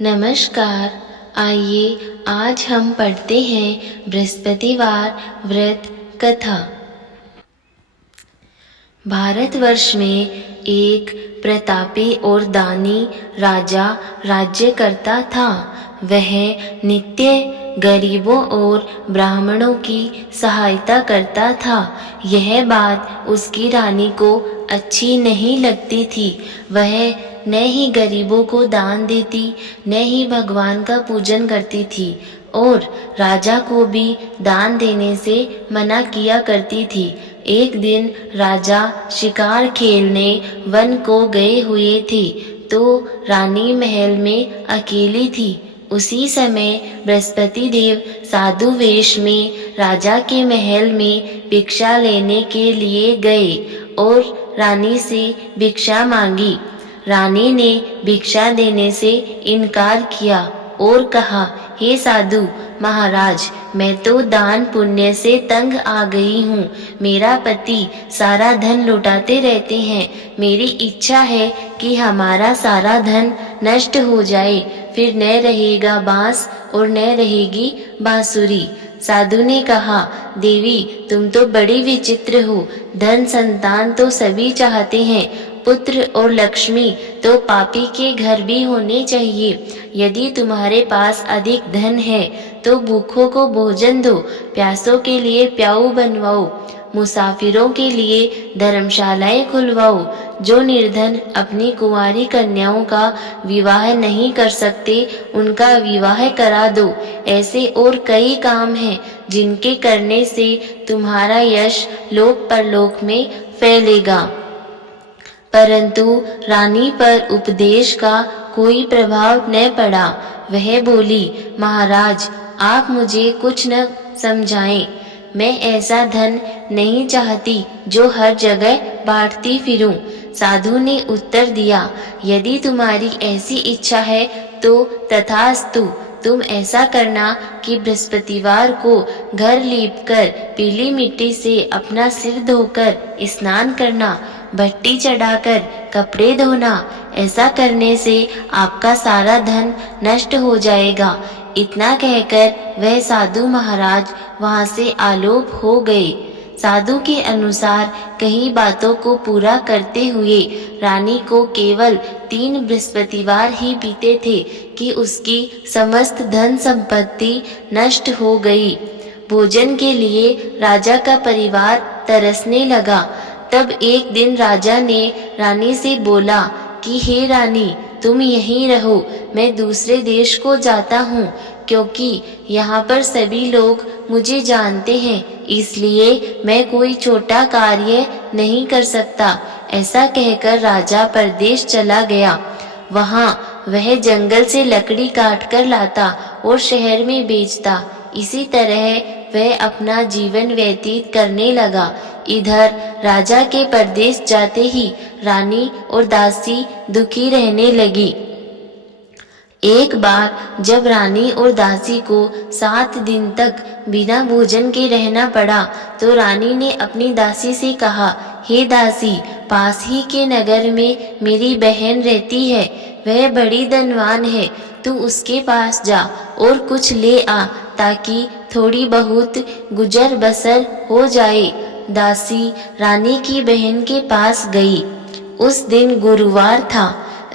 नमस्कार। आइए आज हम पढ़ते हैं बृहस्पतिवार व्रत कथा। भारतवर्ष में एक प्रतापी और दानी राजा राज्य करता था। वह नित्य गरीबों और ब्राह्मणों की सहायता करता था। यह बात उसकी रानी को अच्छी नहीं लगती थी। वह न ही गरीबों को दान देती, न ही भगवान का पूजन करती थी और राजा को भी दान देने से मना किया करती थी। एक दिन राजा शिकार खेलने वन को गए हुए थे, तो रानी महल में अकेली थी। उसी समय बृहस्पति देव साधु वेश में राजा के महल में भिक्षा लेने के लिए गए और रानी से भिक्षा मांगी। रानी ने भिक्षा देने से इनकार किया और कहा, हे साधु महाराज, मैं तो दान पुण्य से तंग आ गई हूँ। मेरा पति सारा धन लुटाते रहते हैं। मेरी इच्छा है कि हमारा सारा धन नष्ट हो जाए, फिर न रहेगा बांस और न रहेगी बांसुरी। साधु ने कहा, देवी तुम तो बड़ी विचित्र हो। धन संतान तो सभी चाहते हैं, पुत्र और लक्ष्मी तो पापी के घर भी होने चाहिए। यदि तुम्हारे पास अधिक धन है तो भूखों को भोजन दो, प्यासों के लिए प्याऊ बनवाओ, मुसाफिरों के लिए धर्मशालाएं खुलवाओ। जो निर्धन अपनी कुंवारी कन्याओं का विवाह नहीं कर सकते, उनका विवाह करा दो। ऐसे और कई काम हैं जिनके करने से तुम्हारा यश लोक परलोक में फैलेगा। परंतु रानी पर उपदेश का कोई प्रभाव न पड़ा। वह बोली, महाराज आप मुझे कुछ न समझाएं। मैं ऐसा धन नहीं चाहती जो हर जगह बांटती फिरूं। साधु ने उत्तर दिया, यदि तुम्हारी ऐसी इच्छा है तो तथास्तु। तुम ऐसा करना कि बृहस्पतिवार को घर लीपकर पीली मिट्टी से अपना सिर धोकर स्नान करना, भट्टी चढ़ाकर कपड़े धोना। ऐसा करने से आपका सारा धन नष्ट हो जाएगा। इतना कहकर वह साधु महाराज वहां से आलोप हो गए। साधु के अनुसार कई बातों को पूरा करते हुए रानी को केवल 3 बृहस्पतिवार ही बीते थे कि उसकी समस्त धन संपत्ति नष्ट हो गई। भोजन के लिए राजा का परिवार तरसने लगा। तब एक दिन राजा ने रानी से बोला कि हे रानी, तुम यहीं रहो, मैं दूसरे देश को जाता हूँ, क्योंकि यहाँ पर सभी लोग मुझे जानते हैं, इसलिए मैं कोई छोटा कार्य नहीं कर सकता। ऐसा कहकर राजा परदेश चला गया। वहाँ वह जंगल से लकड़ी काट कर लाता और शहर में बेचता। इसी तरह वह अपना जीवन व्यतीत करने लगा। इधर राजा के परदेश जाते ही रानी और दासी दुखी रहने लगी। एक बार जब रानी और दासी को 7 दिन तक बिना भोजन के रहना पड़ा, तो रानी ने अपनी दासी से कहा, हे दासी, पास ही के नगर में मेरी बहन रहती है, वह बड़ी धनवान है। तू उसके पास जा और कुछ ले आ, ताकि थोड़ी बहुत गुजर बसर हो जाए। दासी रानी की बहन के पास गई। उस दिन गुरुवार था।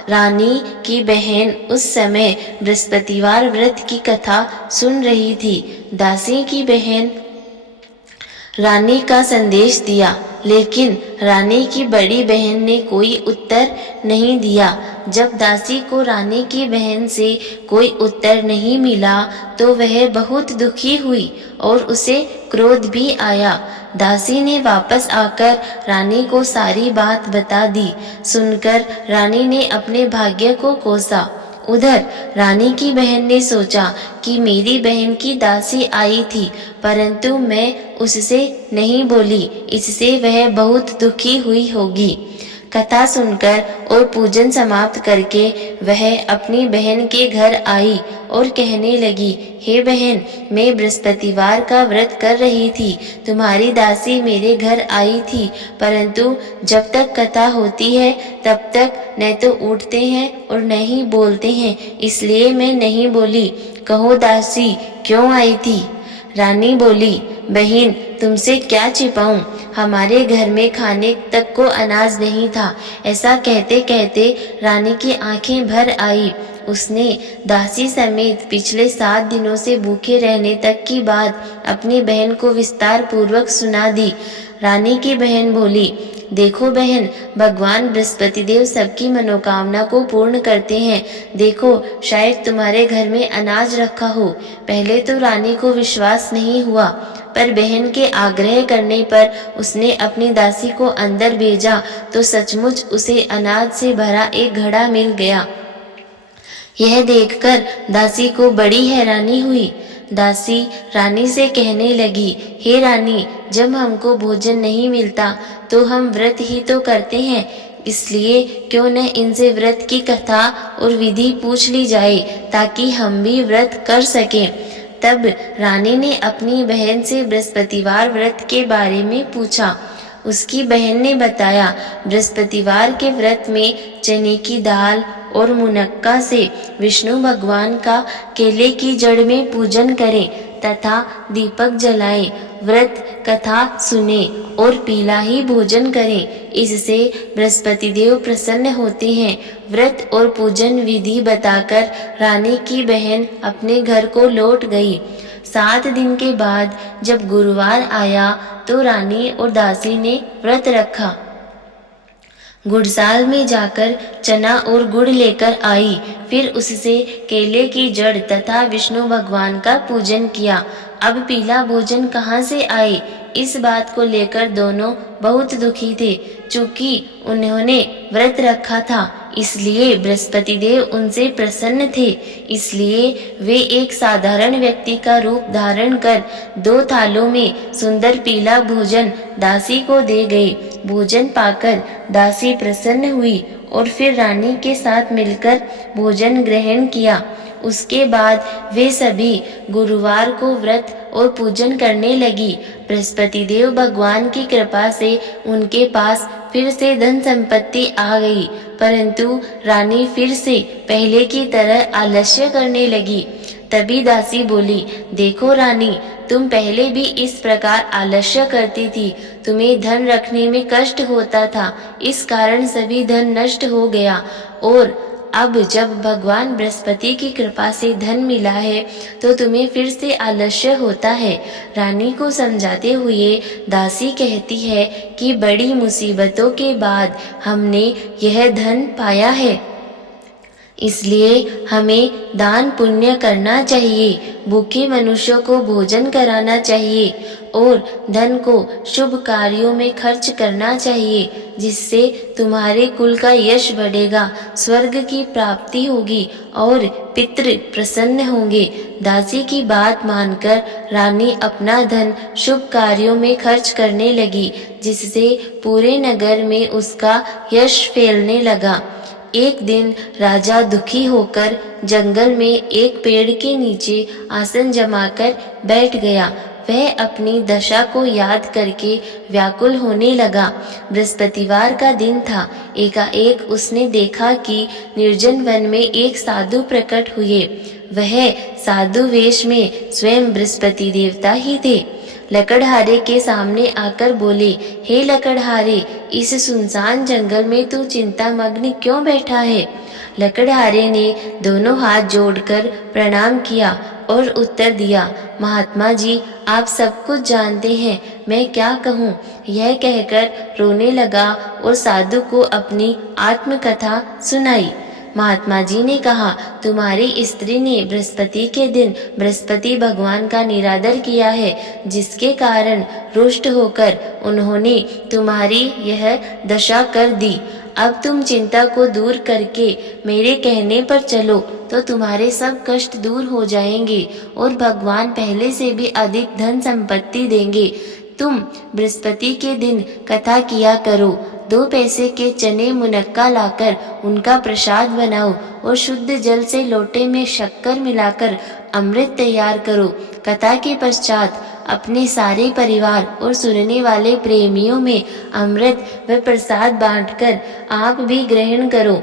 रानी की बहन उस समय बृहस्पतिवार व्रत की कथा सुन रही थी। दासी की बहन रानी का संदेश दिया, लेकिन रानी की बड़ी बहन ने कोई उत्तर नहीं दिया। जब दासी को रानी की बहन से कोई उत्तर नहीं मिला, तो वह बहुत दुखी हुई और उसे क्रोध भी आया। दासी ने वापस आकर रानी को सारी बात बता दी। सुनकर रानी ने अपने भाग्य को कोसा। उधर रानी की बहन ने सोचा कि मेरी बहन की दासी आई थी, परंतु मैं उससे नहीं बोली, इससे वह बहुत दुखी हुई होगी। कथा सुनकर और पूजन समाप्त करके वह अपनी बहन के घर आई और कहने लगी, हे बहन, मैं बृहस्पतिवार का व्रत कर रही थी। तुम्हारी दासी मेरे घर आई थी, परंतु जब तक कथा होती है तब तक न तो उठते हैं और न ही बोलते हैं, इसलिए मैं नहीं बोली। कहो दासी, क्यों आई थी? रानी बोली, बहन, तुमसे क्या छिपाऊं, हमारे घर में खाने तक को अनाज नहीं था। ऐसा कहते कहते रानी की आंखें भर आई। उसने दासी समेत पिछले 7 दिनों से भूखे रहने तक की बात अपनी बहन को विस्तार पूर्वक सुना दी। रानी की बहन बोली, देखो बहन, भगवान बृहस्पति देव सबकी मनोकामना को पूर्ण करते हैं। देखो, शायद तुम्हारे घर में अनाज रखा हो। पहले तो रानी को विश्वास नहीं हुआ, पर बहन के आग्रह करने पर उसने अपनी दासी को अंदर भेजा तो सचमुच उसे अनाज से भरा एक घड़ा मिल गया। यह देखकर दासी को बड़ी हैरानी हुई। दासी रानी से कहने लगी, हे रानी, जब हमको भोजन नहीं मिलता तो हम व्रत ही तो करते हैं, इसलिए क्यों न इनसे व्रत की कथा और विधि पूछ ली जाए ताकि हम भी व्रत कर सकें। तब रानी ने अपनी बहन से बृहस्पतिवार व्रत के बारे में पूछा। उसकी बहन ने बताया, बृहस्पतिवार के व्रत में चने की दाल और मुनक्का से विष्णु भगवान का केले की जड़ में पूजन करें तथा दीपक जलाएं, व्रत कथा सुने और पीला ही भोजन करें, इससे बृहस्पति देव प्रसन्न होते हैं। व्रत और पूजन विधि बताकर रानी की बहन अपने घर को लौट गई। 7 दिन के बाद जब गुरुवार आया तो रानी और दासी ने व्रत रखा। गुड़साल में जाकर चना और गुड़ लेकर आई, फिर उससे केले की जड़ तथा विष्णु भगवान का पूजन किया। अब पीला भोजन कहाँ से आए, इस बात को लेकर दोनों बहुत दुखी थे। चूंकि उन्होंने व्रत रखा था, इसलिए बृहस्पति देव उनसे प्रसन्न थे, इसलिए वे एक साधारण व्यक्ति का रूप धारण कर 2 थालों में सुंदर पीला भोजन दासी को दे गए। भोजन पाकर दासी प्रसन्न हुई और फिर रानी के साथ मिलकर भोजन ग्रहण किया। उसके बाद वे सभी गुरुवार को व्रत और पूजन करने लगी। बृहस्पति देव भगवान की कृपा से उनके पास फिर से धन संपत्ति आ गई, परंतु रानी फिर से पहले की तरह आलस्य करने लगी। तभी दासी बोली, देखो रानी, तुम पहले भी इस प्रकार आलस्य करती थी, तुम्हें धन रखने में कष्ट होता था, इस कारण सभी धन नष्ट हो गया, और अब जब भगवान बृहस्पति की कृपा से धन मिला है तो तुम्हें फिर से आलस्य होता है। रानी को समझाते हुए दासी कहती है कि बड़ी मुसीबतों के बाद हमने यह धन पाया है, इसलिए हमें दान पुण्य करना चाहिए, भूखे मनुष्यों को भोजन कराना चाहिए और धन को शुभ कार्यों में खर्च करना चाहिए, जिससे तुम्हारे कुल का यश बढ़ेगा, स्वर्ग की प्राप्ति होगी और पितृ प्रसन्न होंगे। दासी की बात मानकर रानी अपना धन शुभ कार्यों में खर्च करने लगी, जिससे पूरे नगर में उसका यश फैलने लगा। एक दिन राजा दुखी होकर जंगल में एक पेड़ के नीचे आसन जमाकर बैठ गया। वह अपनी दशा को याद करके व्याकुल होने लगा। बृहस्पतिवार का दिन था। एकाएक उसने देखा कि निर्जन वन में एक साधु प्रकट हुए। वह साधु वेश में स्वयं बृहस्पति देवता ही थे। लकड़हारे के सामने आकर बोले, हे लकड़हारे, इस सुनसान जंगल में तू चिंतामग्न क्यों बैठा है? लकड़हारे ने दोनों हाथ जोड़कर प्रणाम किया और उत्तर दिया, महात्मा जी, आप सब कुछ जानते हैं, मैं क्या कहूँ? यह कहकर रोने लगा और साधु को अपनी आत्मकथा सुनाई। महात्मा जी ने कहा, तुम्हारी स्त्री ने बृहस्पति के दिन बृहस्पति भगवान का निरादर किया है, जिसके कारण रुष्ट होकर उन्होंने तुम्हारी यह दशा कर दी। अब तुम चिंता को दूर करके मेरे कहने पर चलो तो तुम्हारे सब कष्ट दूर हो जाएंगे और भगवान पहले से भी अधिक धन संपत्ति देंगे। तुम बृहस्पति के दिन कथा किया करो, 2 पैसे के चने मुनक्का लाकर उनका प्रसाद बनाओ और शुद्ध जल से लोटे में शक्कर मिलाकर अमृत तैयार करो। कथा के पश्चात अपने सारे परिवार और सुनने वाले प्रेमियों में अमृत व प्रसाद बांटकर आप भी ग्रहण करो।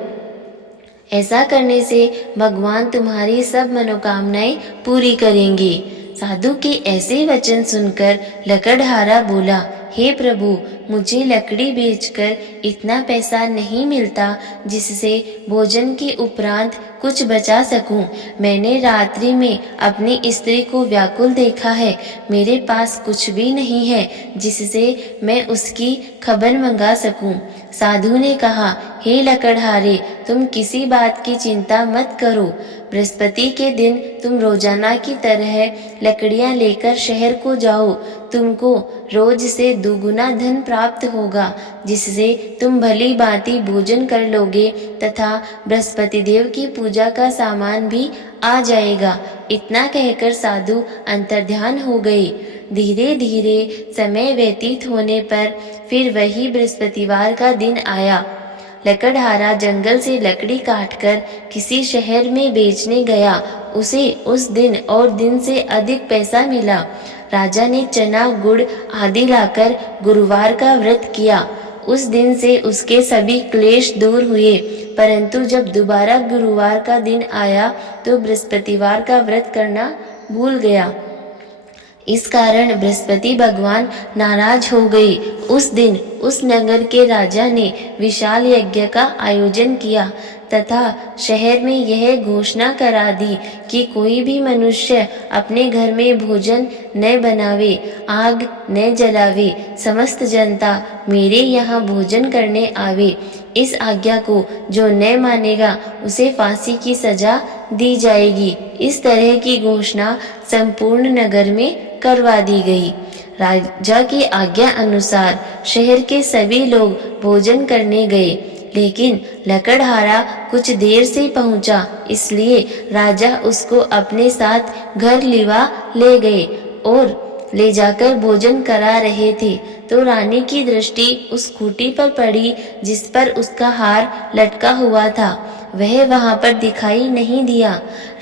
ऐसा करने से भगवान तुम्हारी सब मनोकामनाएं पूरी करेंगे। साधु के ऐसे वचन सुनकर लकड़हारा बोला, हे प्रभु, मुझे लकड़ी बेचकर इतना पैसा नहीं मिलता जिससे भोजन के उपरांत कुछ बचा सकूं। मैंने रात्रि में अपनी स्त्री को व्याकुल देखा है। मेरे पास कुछ भी नहीं है जिससे मैं उसकी खबर मंगा सकूं। साधु ने कहा, हे लकड़हारे, तुम किसी बात की चिंता मत करो। बृहस्पति के दिन तुम रोजाना की तरह लकड़ियां लेकर शहर को जाओ। तुमको रोज से दुगुना धन प्राप्त होगा, जिससे तुम भली भांति भोजन कर लोगे तथा बृहस्पति देव की पूजा का सामान भी आ जाएगा। इतना कहकर साधु अंतर्ध्यान हो गए। धीरे धीरे समय व्यतीत होने पर फिर वही बृहस्पतिवार का दिन आया। लकड़हारा जंगल से लकड़ी काटकर किसी शहर में बेचने गया। उसे उस दिन और दिन से अधिक पैसा मिला। राजा ने चना, गुड़ आदि लाकर गुरुवार का व्रत किया। उस दिन से उसके सभी क्लेश दूर हुए। परंतु जब दोबारा गुरुवार का दिन आया तो बृहस्पतिवार का व्रत करना भूल गया। इस कारण बृहस्पति भगवान नाराज हो गए। उस दिन उस नगर के राजा ने विशाल यज्ञ का आयोजन किया तथा शहर में यह घोषणा करा दी कि कोई भी मनुष्य अपने घर में भोजन न बनावे, आग न जलावे। समस्त जनता मेरे यहाँ भोजन करने आवे। इस आज्ञा को जो न मानेगा उसे फांसी की सजा दी जाएगी। इस तरह की घोषणा संपूर्ण नगर में करवा दी गई। राजा की आज्ञा अनुसार शहर के सभी लोग भोजन करने गए, लेकिन लकड़हारा कुछ देर से पहुंचा, इसलिए राजा उसको अपने साथ घर लिवा ले गए और ले जाकर भोजन करा रहे थे तो रानी की दृष्टि उस खूंटी पर पड़ी जिस पर उसका हार लटका हुआ था। वह वहां पर दिखाई नहीं दिया।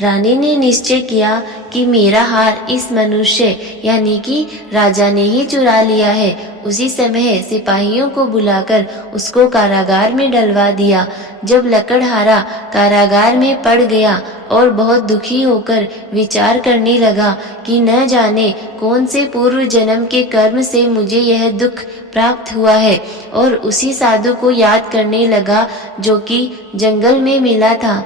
रानी ने निश्चय किया कि मेरा हार इस मनुष्य यानी कि राजा ने ही चुरा लिया है। उसी समय सिपाहियों को बुलाकर उसको कारागार में डलवा दिया। जब लकड़हारा कारागार में पड़ गया और बहुत दुखी होकर विचार करने लगा कि न जाने कौन से पूर्व जन्म के कर्म से मुझे यह दुख प्राप्त हुआ है, और उसी साधु को याद करने लगा जो कि जंगल में मिला था।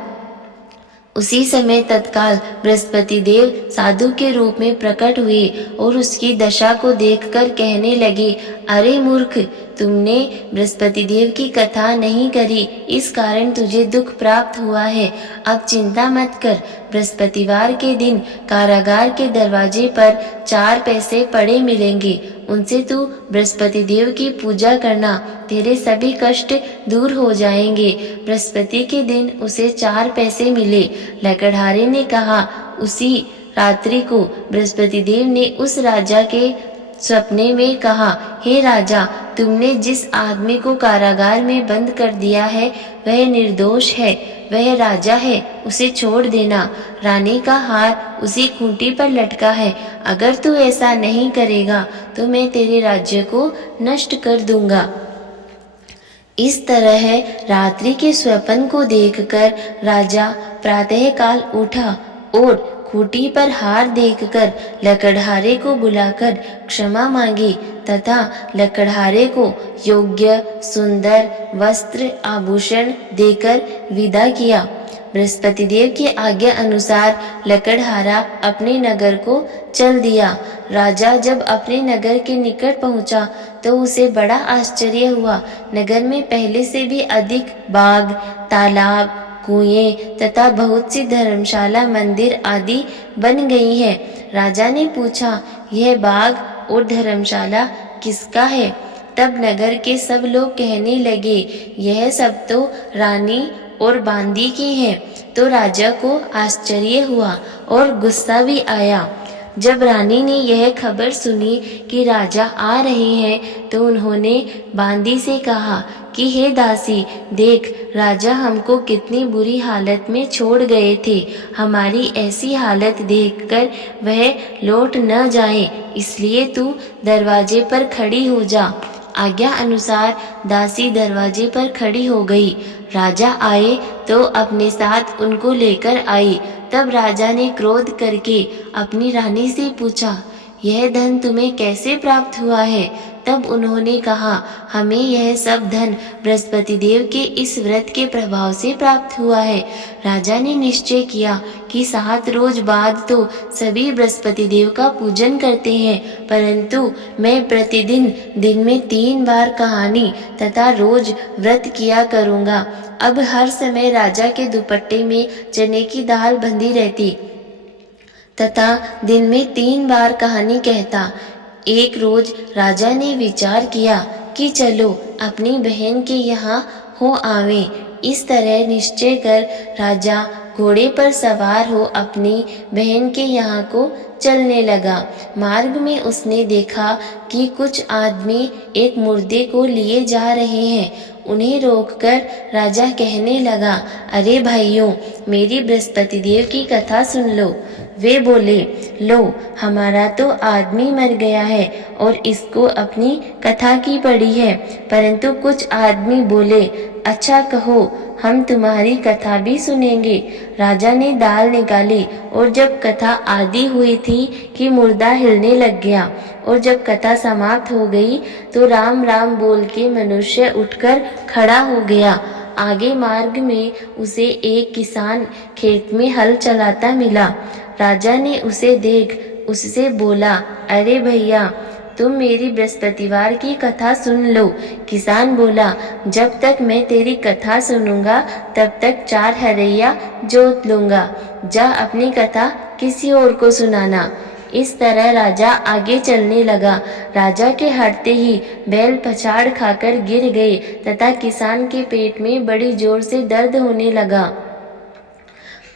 उसी समय तत्काल बृहस्पति देव साधु के रूप में प्रकट हुए और उसकी दशा को देखकर कहने लगे, अरे मूर्ख, तुमने बृहस्पति देव की कथा नहीं करी, इस कारण तुझे दुख प्राप्त हुआ है। अब चिंता मत कर। बृहस्पतिवार के दिन कारागार के दरवाजे पर 4 पैसे पड़े मिलेंगे। उनसे तू बृहस्पति देव की पूजा करना, तेरे सभी कष्ट दूर हो जाएंगे। बृहस्पति के दिन उसे 4 पैसे मिले। लकड़हारे ने कहा, उसी रात्रि को बृहस्पति देव ने उस राजा के सपने में कहा, हे राजा, तुमने जिस आदमी को कारागार में बंद कर दिया है वह निर्दोष है, वह राजा है, उसे छोड़ देना। रानी का हार उसी खूंटी पर लटका है। अगर तू ऐसा नहीं करेगा तो मैं तेरे राज्य को नष्ट कर दूंगा। इस तरह रात्रि के स्वप्न को देखकर राजा प्रातःकाल उठा और खूंटी पर हार देखकर लकड़हारे को बुलाकर क्षमा मांगी तथा लकड़हारे को योग्य सुंदर वस्त्र आभूषण देकर विदा किया। बृहस्पति देव की आज्ञा अनुसार लकड़हारा अपने नगर को चल दिया। राजा जब अपने नगर के निकट पहुंचा तो उसे बड़ा आश्चर्य हुआ। नगर में पहले से भी अधिक बाग, तालाब, कुएं तथा बहुत सी धर्मशाला, मंदिर आदि बन गई हैं। राजा ने पूछा, यह बाग और धर्मशाला किसका है? तब नगर के सब लोग कहने लगे, यह सब तो रानी और बांदी की हैं। तो राजा को आश्चर्य हुआ और गुस्सा भी आया। जब रानी ने यह खबर सुनी कि राजा आ रहे हैं तो उन्होंने बांदी से कहा कि हे दासी, देख राजा हमको कितनी बुरी हालत में छोड़ गए थे। हमारी ऐसी हालत देखकर वह लौट न जाए, इसलिए तू दरवाजे पर खड़ी हो जा। आज्ञा अनुसार दासी दरवाजे पर खड़ी हो गई। राजा आए तो अपने साथ उनको लेकर आई। तब राजा ने क्रोध करके अपनी रानी से पूछा, यह धन तुम्हें कैसे प्राप्त हुआ है? तब उन्होंने कहा, हमें यह सब धन बृहस्पति देव के इस व्रत के प्रभाव से प्राप्त हुआ है। राजा ने निश्चय किया कि 7 रोज बाद तो सभी बृहस्पति देव का पूजन करते हैं, परंतु मैं प्रतिदिन दिन में 3 बार कहानी तथा रोज व्रत किया करूँगा। अब हर समय राजा के दुपट्टे में चने की दाल बंधी रहती तथा दिन में 3 बार कहानी कहता। एक रोज राजा ने विचार किया कि चलो अपनी बहन के यहाँ हो आवें। इस तरह निश्चय कर राजा घोड़े पर सवार हो अपनी बहन के यहाँ को चलने लगा। मार्ग में उसने देखा कि कुछ आदमी एक मुर्दे को लिए जा रहे हैं। उन्हें रोककर राजा कहने लगा, अरे भाइयों, मेरी बृहस्पति देव की कथा सुन लो। वे बोले, लो, हमारा तो आदमी मर गया है और इसको अपनी कथा की पड़ी है। परंतु कुछ आदमी बोले, अच्छा कहो, हम तुम्हारी कथा भी सुनेंगे। राजा ने दाल निकाली और जब कथा आधी हुई थी कि मुर्दा हिलने लग गया, और जब कथा समाप्त हो गई तो राम राम बोल के मनुष्य उठकर खड़ा हो गया। आगे मार्ग में उसे एक किसान खेत में हल चलाता मिला। राजा ने उसे देख उससे बोला, अरे भैया, तुम मेरी बृहस्पतिवार की कथा सुन लो। किसान बोला, जब तक मैं तेरी कथा सुनूंगा तब तक 4 हरैया जोत लूंगा। जा अपनी कथा किसी और को सुनाना। इस तरह राजा आगे चलने लगा। राजा के हटते ही बैल पछाड़ खाकर गिर गए तथा किसान के पेट में बड़ी जोर से दर्द होने लगा।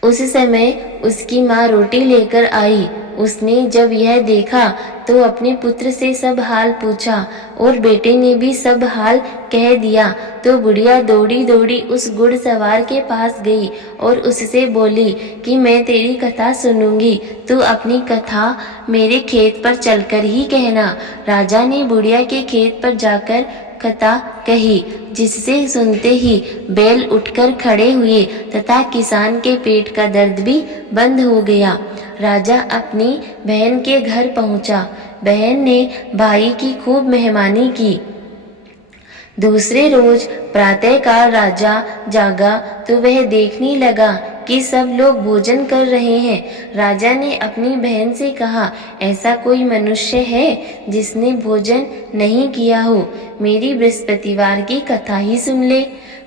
उस समय उसकी माँ रोटी लेकर आई। उसने जब यह देखा तो अपने पुत्र से सब हाल पूछा और बेटे ने भी सब हाल कह दिया। तो बुढ़िया दौड़ी दौड़ी उस घुड़सवार के पास गई और उससे बोली कि मैं तेरी कथा सुनूंगी, तू अपनी कथा मेरे खेत पर चलकर ही कहना। राजा ने बुढ़िया के खेत पर जाकर कथा कही, जिससे सुनते ही बैल उठकर खड़े हुए तथा किसान के पेट का दर्द भी बंद हो गया। राजा अपनी बहन के घर पहुंचा। बहन ने भाई की खूब मेहमानी की। दूसरे रोज प्रातःकाल राजा जागा तो वह देखने लगा कि सब लोग भोजन कर रहे हैं। राजा ने अपनी बहन से कहा, ऐसा कोई मनुष्य है जिसने भोजन नहीं किया हो? मेरी बृहस्पतिवार की कथा ही सुन ले।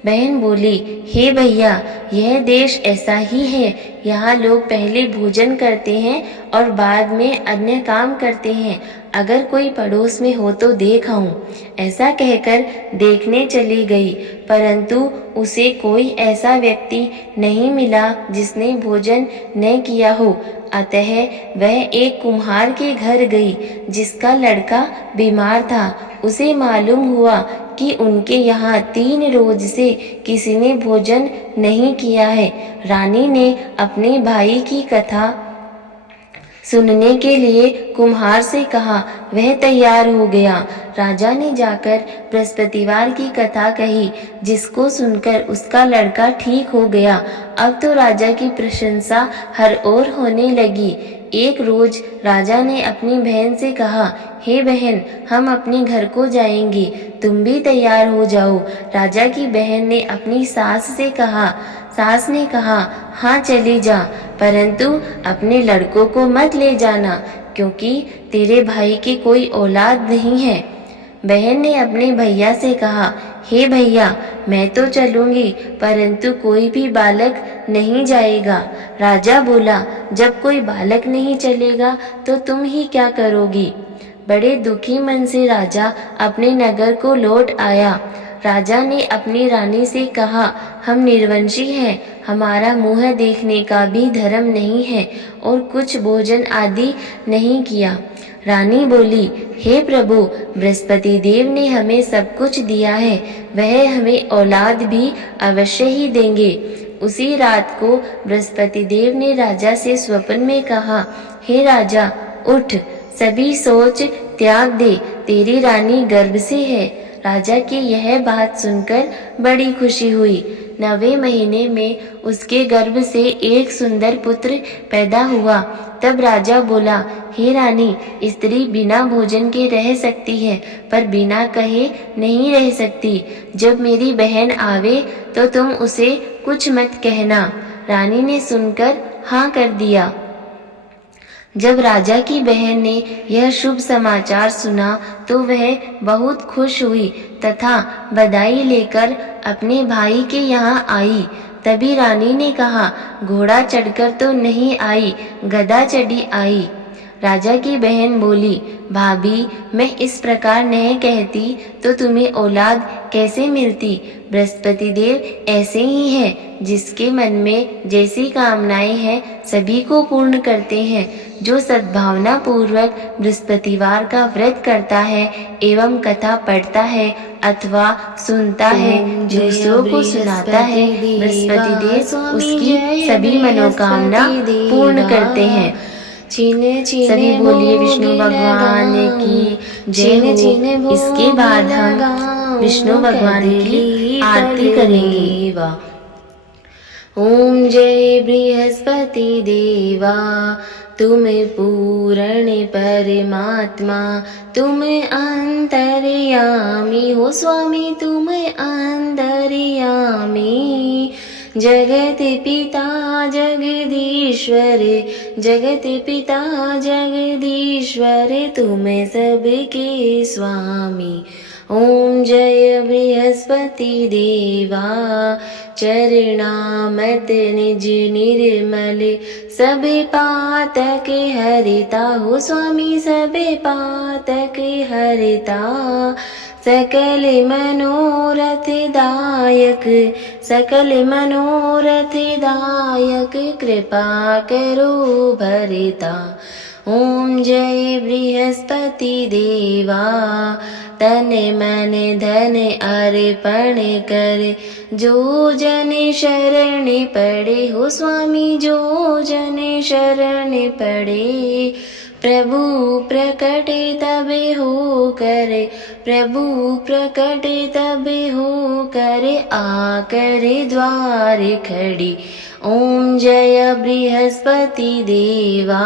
बहन बोली, हे भैया, यह देश ऐसा ही है। यहाँ लोग पहले भोजन करते हैं और बाद में अन्य काम करते हैं। अगर कोई पड़ोस में हो तो देख आऊं। ऐसा कहकर देखने चली गई, परंतु उसे कोई ऐसा व्यक्ति नहीं मिला जिसने भोजन न किया हो। अतः वह एक कुम्हार के घर गई जिसका लड़का बीमार था। उसे मालूम हुआ कि उनके यहाँ 3 रोज से किसी ने भोजन नहीं किया है। रानी ने अपने भाई की कथा सुनने के लिए कुम्हार से कहा। वह तैयार हो गया। राजा ने जाकर बृहस्पतिवार की कथा कही, जिसको सुनकर उसका लड़का ठीक हो गया। अब तो राजा की प्रशंसा हर ओर होने लगी। एक रोज राजा ने अपनी बहन से कहा, हे बहन, हम अपने घर को जाएंगे, तुम भी तैयार हो जाओ। राजा की बहन ने अपनी सास से कहा। सास ने कहा, हाँ चली जा, परंतु अपने लड़कों को मत ले जाना, क्योंकि तेरे भाई की कोई औलाद नहीं है। बहन ने अपने भैया से कहा, हे भैया, मैं तो चलूंगी, परंतु कोई भी बालक नहीं जाएगा। राजा बोला, जब कोई बालक नहीं चलेगा तो तुम ही क्या करोगी? बड़े दुखी मन से राजा अपने नगर को लौट आया। राजा ने अपनी रानी से कहा, हम निर्वंशी हैं, हमारा मुँह देखने का भी धर्म नहीं है और कुछ भोजन आदि नहीं किया। रानी बोली, हे प्रभु, बृहस्पति देव ने हमें सब कुछ दिया है, वह हमें औलाद भी अवश्य ही देंगे। उसी रात को बृहस्पति देव ने राजा से स्वप्न में कहा, हे राजा, उठ, सभी सोच त्याग दे, तेरी रानी गर्भ से है। राजा की यह बात सुनकर बड़ी खुशी हुई। 9वें महीने में उसके गर्भ से एक सुंदर पुत्र पैदा हुआ। तब राजा बोला, हे रानी, स्त्री बिना भोजन के रह सकती है, पर बिना कहे नहीं रह सकती। जब मेरी बहन आवे तो तुम उसे कुछ मत कहना। रानी ने सुनकर हाँ कर दिया। जब राजा की बहन ने यह शुभ समाचार सुना तो वह बहुत खुश हुई तथा बधाई लेकर अपने भाई के यहाँ आई। तभी रानी ने कहा, घोड़ा चढ़कर तो नहीं आई, गधा चढ़ी आई। राजा की बहन बोली, भाभी, मैं इस प्रकार नहीं कहती तो तुम्हें औलाद कैसे मिलती? बृहस्पति देव ऐसे ही हैं, जिसके मन में जैसी कामनाएं हैं सभी को पूर्ण करते हैं। जो सद्भावना पूर्वक बृहस्पतिवार का व्रत करता है एवं कथा पढ़ता है अथवा सुनता है, दूसरों को सुनाता है, बृहस्पति देव उसकी सभी मनोकामना पूर्ण करते हैं। सभी बोलिए विष्णु भगवान की जय हो। इसके बाद हम विष्णु भगवान की आरती करेंगे। ओम जय बृहस्पति देवा, तुम पूर्ण परमात्मा, तुम अंतर्यामी हो स्वामी, तुम अंतर्यामी। जगत पिता जगदीश्वर, जगत पिता जगदीश्वर, तुम सबके स्वामी। ओम जय बृहस्पति देवा, चरणामत निज निर्मल, सब पातक हरिता हो स्वामी, सब पातक हरिता। सकल मनोरथ दायक, सकल मनोरथ दायक, कृपा करो भरिता। ओम जय बृहस्पति देवा, तन मन धन अर्पण कर, जो जन शरण पड़े हो स्वामी, जो जन शरण पड़े। प्रभु प्रकट तब हो करे, प्रभु प्रकट तब हो करे, आकर द्वार खड़ी। ओम जय बृहस्पति देवा,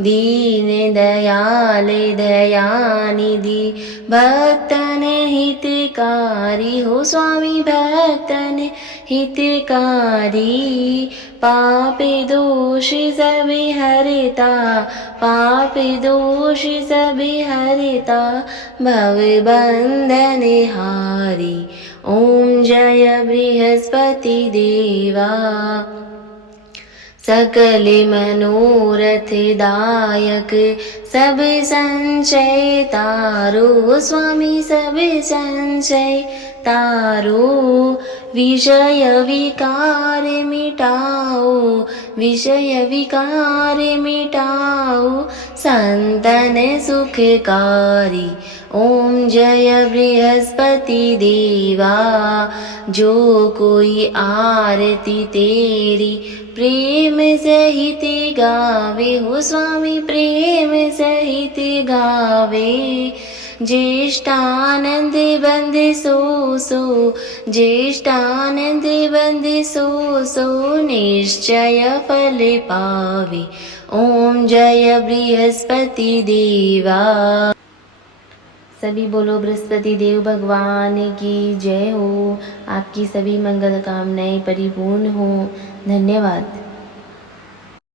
दीन दयाल दयानिधि, भक्तन हितकारी हो स्वामी, भक्तन हितकारी। पाप दोष सब हरिता, पाप दोष सब हरिता, भव बंधन हारी। ओम जय बृहस्पति देवा, सकल मनोरथ दायक, सब संचय तारो स्वामी, सब संचय तारो। विषय विकार मिटाओ, विषय विकार मिटाओ, संतन सुखकारी। ओम जय बृहस्पति देवा, जो कोई आरती तेरी प्रेम सहित गावे हो स्वामी, प्रेम सहित गावे। ज्येष्ठानंद बंद सो सो, ज्येष्ठानंद बंद सो सो, निश्चय फल पावे। ओम जय बृहस्पति देवा। सभी बोलो बृहस्पति देव भगवान की जय हो। आपकी सभी मंगल कामनाएं परिपूर्ण हो। धन्यवाद।